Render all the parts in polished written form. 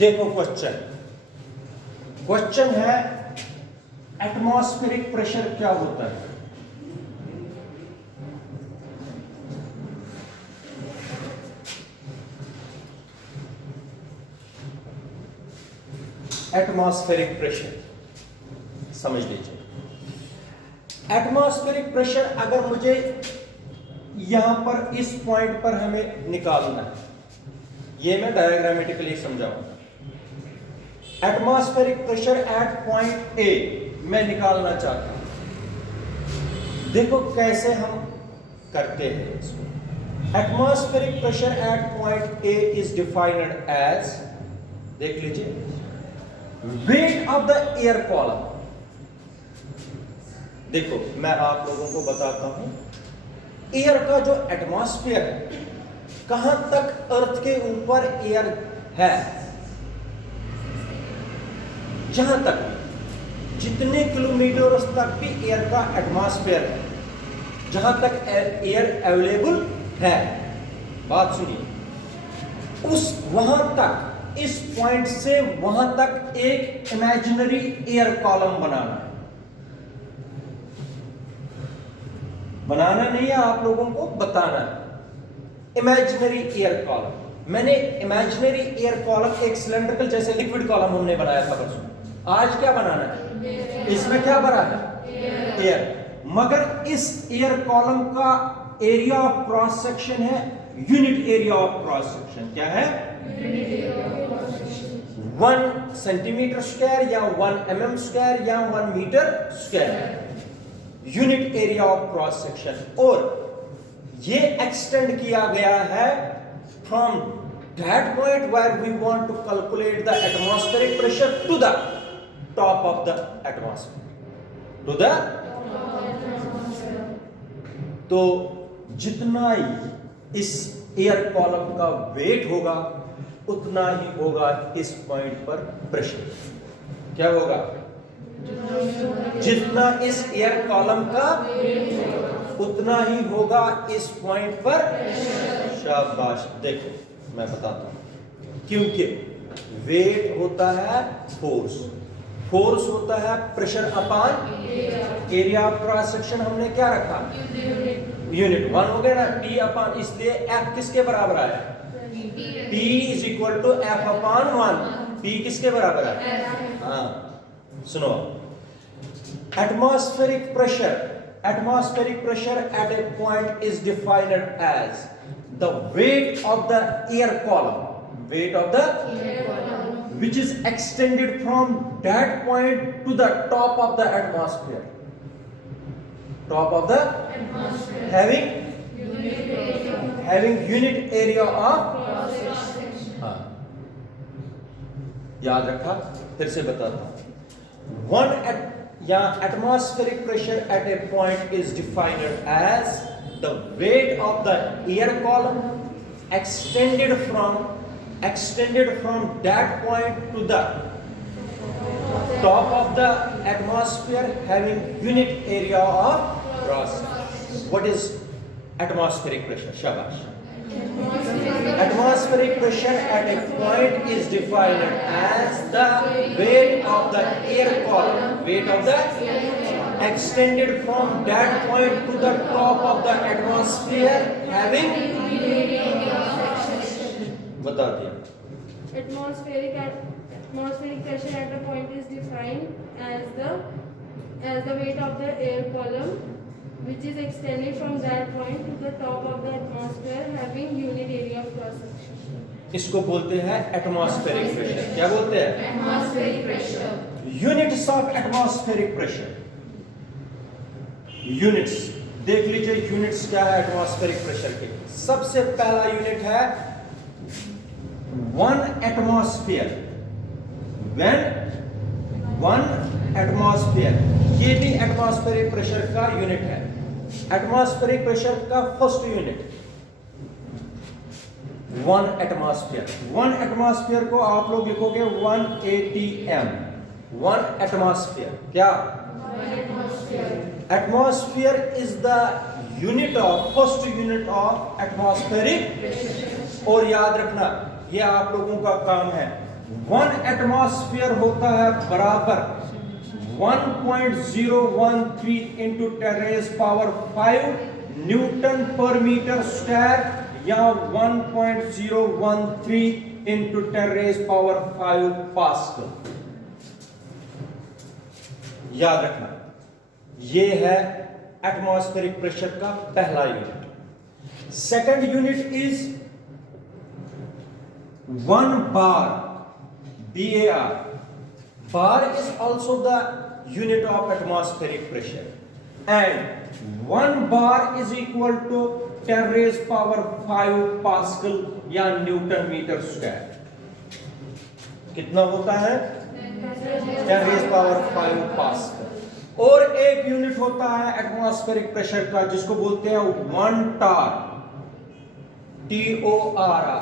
देखो क्वेश्चन है atmospheric pressure क्या होता है। एटमॉस्फेरिक प्रेशर समझ लीजिए। एटमॉस्फेरिक प्रेशर अगर मुझे यहां पर इस पॉइंट पर हमें निकालना है, ये मैं डायग्रामेटिकली समझाऊंगा। एटमॉस्फेरिक प्रेशर एट पॉइंट ए मैं निकालना चाहता हूं। देखो कैसे हम करते हैं इसको। Atmospheric pressure at point A is defined as, देख लीजिए, weight of the air column. देखो मैं आप लोगों को बताता हूं, एयर का जो एटमॉस्फेयर है, कहां तक अर्थ के ऊपर एयर है, जहां तक जितने किलोमीटर तक भी एयर का एटमॉस्फेयर है, जहां तक एयर अवेलेबल है, बात सुनिए, उस वहां तक, इस पॉइंट से वहां तक एक इमेजिनरी एयर कॉलम बनाना नहीं है, आप लोगों को बताना है। इमेजिनरी एयर कॉलम, मैंने इमेजिनरी एयर कॉलम एक सिलेंड्रिकल जैसे लिक्विड कॉलम हमने बनाया था परसों। आज क्या बनाना है, इसमें क्या भरा है, एयर। मगर इस एयर कॉलम का एरिया ऑफ क्रॉस सेक्शन है unit area of cross section. क्या है, 1 सेंटीमीटर स्क्वायर या 1 mm स्क्वायर या 1 metre square, unit area of cross section. और ये एक्सटेंड किया गया है from that point where we want to calculate the atmospheric pressure to the top of the atmosphere, to the. तो जितना इस एयर कॉलम का वेट होगा उतना ही होगा इस पॉइंट पर प्रेशर। क्या होगा, जितना इस एयर कॉलम का उतना ही होगा इस पॉइंट पर। शाबाश, देखो मैं बताता हूं, क्योंकि वेट होता है फोर्स, फोर्स होता है pressure upon area of cross section. हमने क्या रखा, यूनिट 1 हो गया ना, P अपॉन, इसलिए F किसके बराबर आया, P is equal to F upon 1। P किसके बराबर है, हाँ सुनो, atmospheric pressure at a point is defined as the weight of the air column, which is extended from that point to the top of the atmosphere, having unit area of याद रखा, फिर से बताता हूं। Atmospheric pressure at a point is defined as the weight of the air column extended from that point to the top of the atmosphere having unit area of cross section. What is atmospheric pressure? Shabash. Atmospheric pressure at a point is defined as the weight of the air column, extended from that point to the top of the atmosphere having, बता दिया। Atmospheric pressure at a point is defined as the weight of the air column, which is extended from that point to the top of the atmosphere having unit area of cross section. इसको बोलते हैं atmospheric pressure. क्या बोलते हैं, atmospheric pressure. Units of atmospheric pressure, units देख लीजिए, units क्या है एटमॉस्फेरिक प्रेशर के। सबसे पहला यूनिट है 1 एटमॉस्फेयर, व्हेन 1 एटमॉस्फेयर, ये भी एटमॉस्फेरिक प्रेशर का यूनिट है। एटमॉस्फेरिक प्रेशर का फर्स्ट यूनिट 1 एटमॉस्फेयर। 1 एटमॉस्फेयर को आप लोग लिखोगे 1 ATM, 1 एटमॉस्फेयर। क्या, atmosphere is the unit of, first unit of atmospheric. और याद रखना, ये आप लोगों का काम है, 1 एटमॉस्फेयर होता है बराबर 1.013 इंटू 10⁵ न्यूटन पर मीटर स्क्वायर या 1.013 इंटू 10⁵ पास्कल। याद रखना, यह है एटमॉस्फेरिक प्रेशर का पहला unit. Second unit is 1 bar, BAR. Bar is also the unit of atmospheric pressure, and 1 bar is equal to 10⁵ pascal या न्यूटन मीटर स्क्वायर। कितना होता है? 10⁵ पास्कल। और एक यूनिट होता है एटमॉस्फेरिक प्रेशर का जिसको बोलते हैं 1 tar, TORR।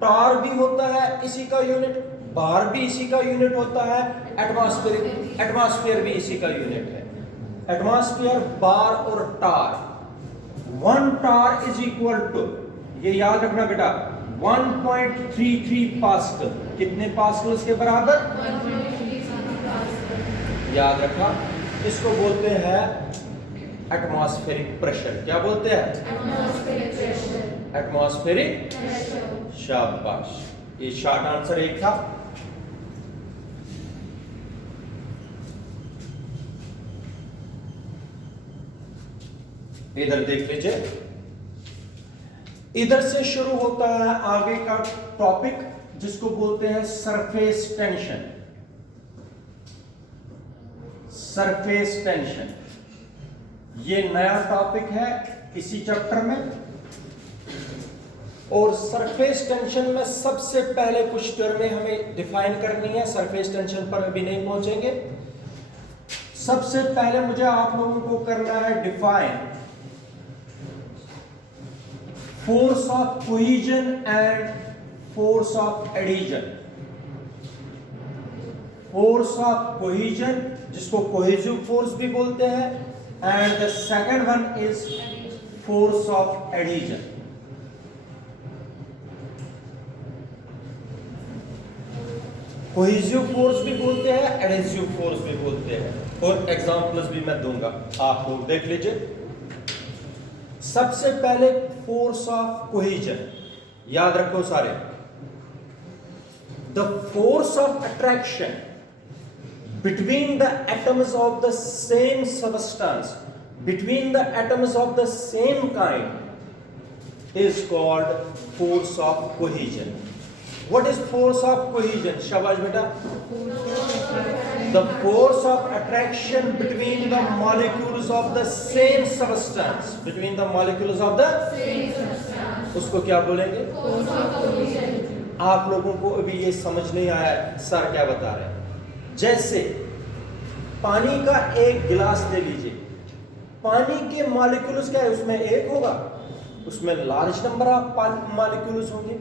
टार भी होता है इसी का यूनिट, बार भी इसी का यूनिट होता है, एटमॉस्फेयर भी इसी का यूनिट है। एटमॉस्फेयर, बार और टार। 1 टार इज इक्वल टू, ये याद रखना बेटा, 1.33 पास्कल। कितने पास्कल के बराबर? याद रखा, इसको बोलते हैं एटमॉस्फेरिक प्रेशर। क्या बोलते हैं? एटमॉस्फेरिक। शाबाश, ये शॉर्ट आंसर एक था। इधर देख लीजिए, इधर से शुरू होता है आगे का टॉपिक जिसको बोलते हैं सरफेस टेंशन। सरफेस टेंशन ये नया टॉपिक है इसी चैप्टर में। और सरफेस टेंशन में सबसे पहले कुछ टर्में हमें डिफाइन करनी है। सरफेस टेंशन पर अभी नहीं पहुंचेंगे। सबसे पहले मुझे आप लोगों को करना है define force of cohesion and force of adhesion. Force of cohesion जिसको कोहेसिव फोर्स भी बोलते हैं, and the second one is force of adhesion. Cohesive force भी बोलते हैं, एडहेसिव फोर्स भी बोलते हैं, और एग्जांपल्स भी मैं दूंगा, आप लोग देख लीजिए। सबसे पहले फोर्स ऑफ कोहेजन, याद रखो सारे। The force of attraction between the atoms of the same substance, between the atoms of the same kind is called force of cohesion. What is force of cohesion? Shabash beta. The force of attraction between the molecules of the same substance, between the molecules of the same substance, उसको क्या बोलेंगे? Force of cohesion. आप लोगों को अभी ये समझ नहीं आया सर क्या बता रहे हैं। जैसे पानी का एक गिलास ले लीजिए, पानी के मॉलिक्यूल्स क्या है? उसमें एक होगा, उसमें लार्ज नंबर ऑफ मॉलिक्यूल्स होंगे।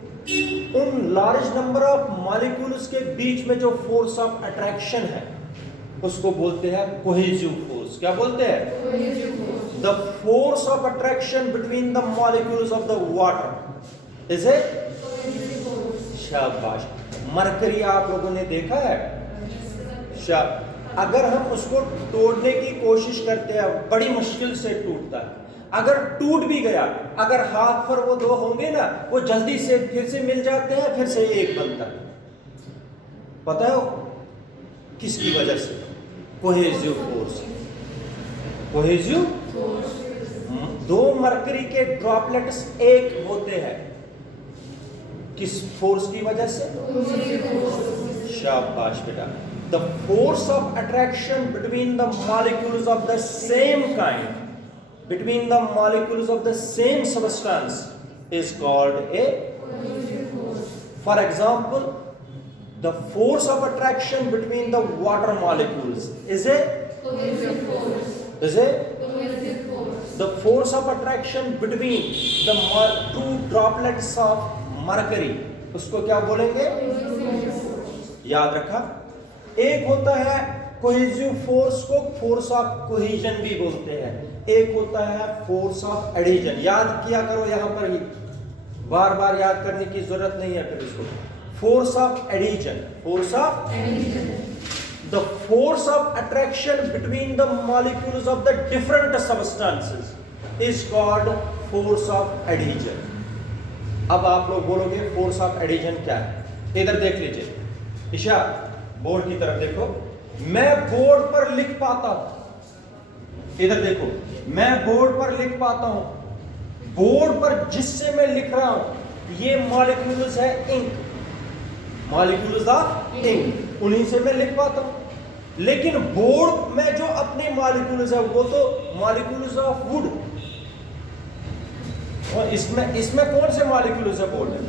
उन लार्ज नंबर ऑफ मॉलिक्यूल्स के बीच में जो फोर्स ऑफ अट्रैक्शन है उसको बोलते हैं कोहेसिव फोर्स। क्या बोलते हैं? The force of attraction between the molecules of the water is a शाबाश। मरकरी आप लोगों ने देखा है? अगर हम उसको तोड़ने की कोशिश करते हैं बड़ी मुश्किल से टूटता है। अगर टूट भी गया, अगर हाथ पर वो दो होंगे ना, वो जल्दी से फिर से मिल जाते हैं, फिर से एक बनता है। पता है किसकी वजह से? Cohesive force. कोहेसिव दो मरकरी के ड्रॉपलेट्स एक होते हैं, किस फोर्स की वजह से? शाबाश बेटा। The force of attraction between the molecules of the same kind, between the molecules of the same substance is called a cohesive force. For example, the force of attraction between the water molecules is a cohesive force. Is a cohesive force. The force of attraction between the two droplets of mercury, उसको क्या बोलेंगे? याद रखा। एक होता है cohesive force को force of cohesion भी बोलते हैं, एक होता है फोर्स ऑफ एडिशन। याद किया करो, यहां पर ही बार बार याद करने की जरूरत नहीं है। फिर इसको force of adhesion. Force of the force of attraction between the molecules of the different substances is called force of adhesion. अब आप लोग बोलोगे force of adhesion क्या है? इधर देख लीजिए, ईशा बोर्ड की तरफ देखो, मैं बोर्ड पर लिख पाता हूं, इधर देखो, मैं बोर्ड पर लिख पाता हूं, बोर्ड पर जिससे मैं लिख रहा हूं ये मॉलिक्यूल्स है इंक, मॉलिक्यूल्स ऑफ इंक, उन्हीं से मैं लिख पाता हूं। लेकिन बोर्ड में जो अपने मॉलिक्यूल्स है वो तो मॉलिक्यूल्स ऑफ वुड, और इसमें कौन से मॉलिक्यूल्स है बोर्ड में?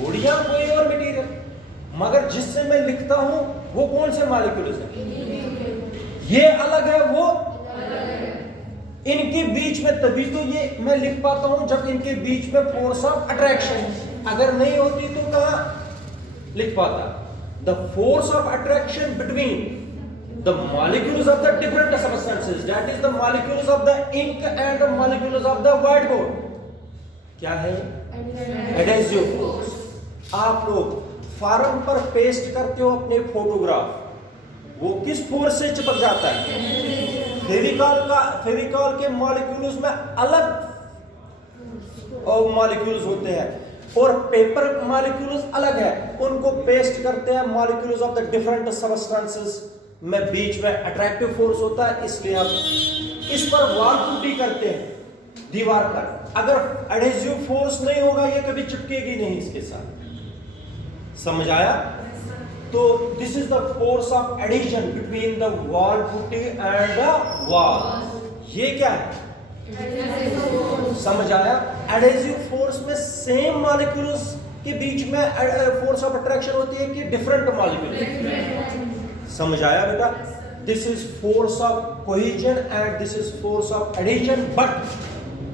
वुड या कोई और मटेरियल, मगर जिससे मैं लिखता हूं वो कौन से मॉलिक्यूल्स है? ये अलग है, वो इनके बीच में, तभी तो ये मैं लिख पाता हूं जब इनके बीच में फोर्स ऑफ अट्रैक्शन, अगर नहीं होती तो कहां लिख पाता? The force of attraction between the molecules of the different substances, that is the molecules of the ink and the molecules of the whiteboard, क्या है? Adhesive force. आप लोग फार्म पर पेस्ट करते हो अपने फोटोग्राफ, वो किस फोर्स से चिपक जाता है? फेविकॉल के मॉलिक्यूल्स में अलग मॉलिक्यूल्स होते हैं और पेपर मॉलिक्यूल्स अलग है, उनको पेस्ट करते हैं molecules of the different substances में, बीच में अट्रैक्टिव फोर्स होता है, इसलिए हम इस पर वॉल पुट्टी करते हैं दीवार पर। अगर एडेसिव फोर्स नहीं होगा ये कभी चिपकेगी नहीं इसके साथ, समझ आया? तो this is the force of adhesion between the wall putty and the wall. ये क्या है? समझ आया? एडेसिव फोर्स में सेम मॉलिक्यूल्स के बीच में फोर्स ऑफ अट्रैक्शन होती है कि डिफरेंट मॉलिक्यूल। समझ आया बेटा? This is force of cohesion and this is force of adhesion, but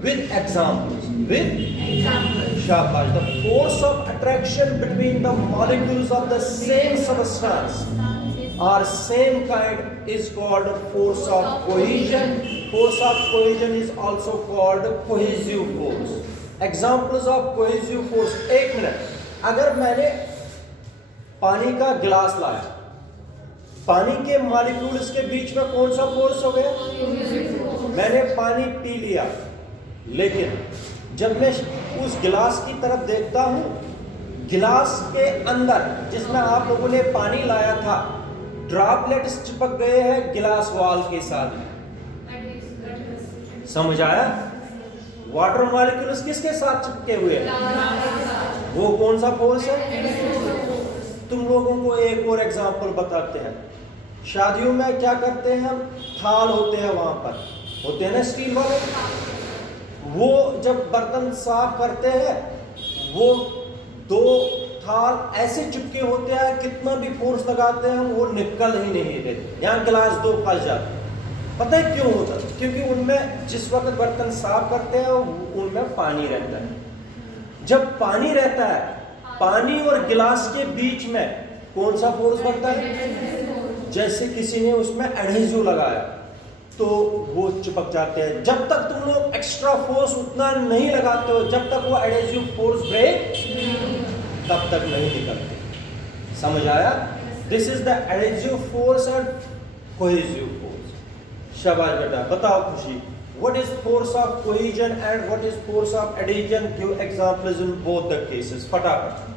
with examples, शाबाश। The force of attraction between the molecules of the same substance or same kind is called force of cohesion. Force of cohesion is also called cohesive force. Examples of cohesive force, एक minute, अगर मैंने पानी का गिलास लाया, पानी के molecules के बीच में कौन सा फोर्स हो गया? मैंने पानी पी लिया, लेकिन जब मैं उस गिलास की तरफ देखता हूं, गिलास के अंदर जिसमें आप लोगों ने पानी लाया था, ड्रॉपलेट्स चिपक गए हैं गिलास वॉल के साथ। समझ आया? वाटर मॉलिक्यूल्स किसके साथ चिपके हुए हैं? वो कौन सा फोर्स है? तुम लोगों को एक और एग्जांपल बताते हैं। शादियों में क्या करते हैं हम? थाल होते हैं, वहां पर होते हैं ना स्टील वाले, वो जब बर्तन साफ करते हैं वो दो थाल ऐसे चिपके होते हैं, कितना भी फोर्स लगाते हैं हम वो निकल ही नहीं देते, यहाँ गिलास दो फंस जाते हैं। पता है क्यों होता है? क्योंकि उनमें जिस वक्त बर्तन साफ करते हैं उनमें पानी रहता है। जब पानी रहता है, पानी और गिलास के बीच में कौन सा फोर्स बनता है? जैसे किसी ने उसमें एडहेसिव लगाया तो वो चिपक जाते हैं। जब तक तुम लोग एक्स्ट्रा फोर्स उतना नहीं लगाते हो, जब तक वो एडहेसिव फोर्स ब्रेक तब तक नहीं निकलते। समझ आया? This is the adhesive force and cohesive force. शाबाश बेटा, बताओ Khushi, what is force of cohesion and what is force of adhesion? Give examples in both the cases, फटाफट।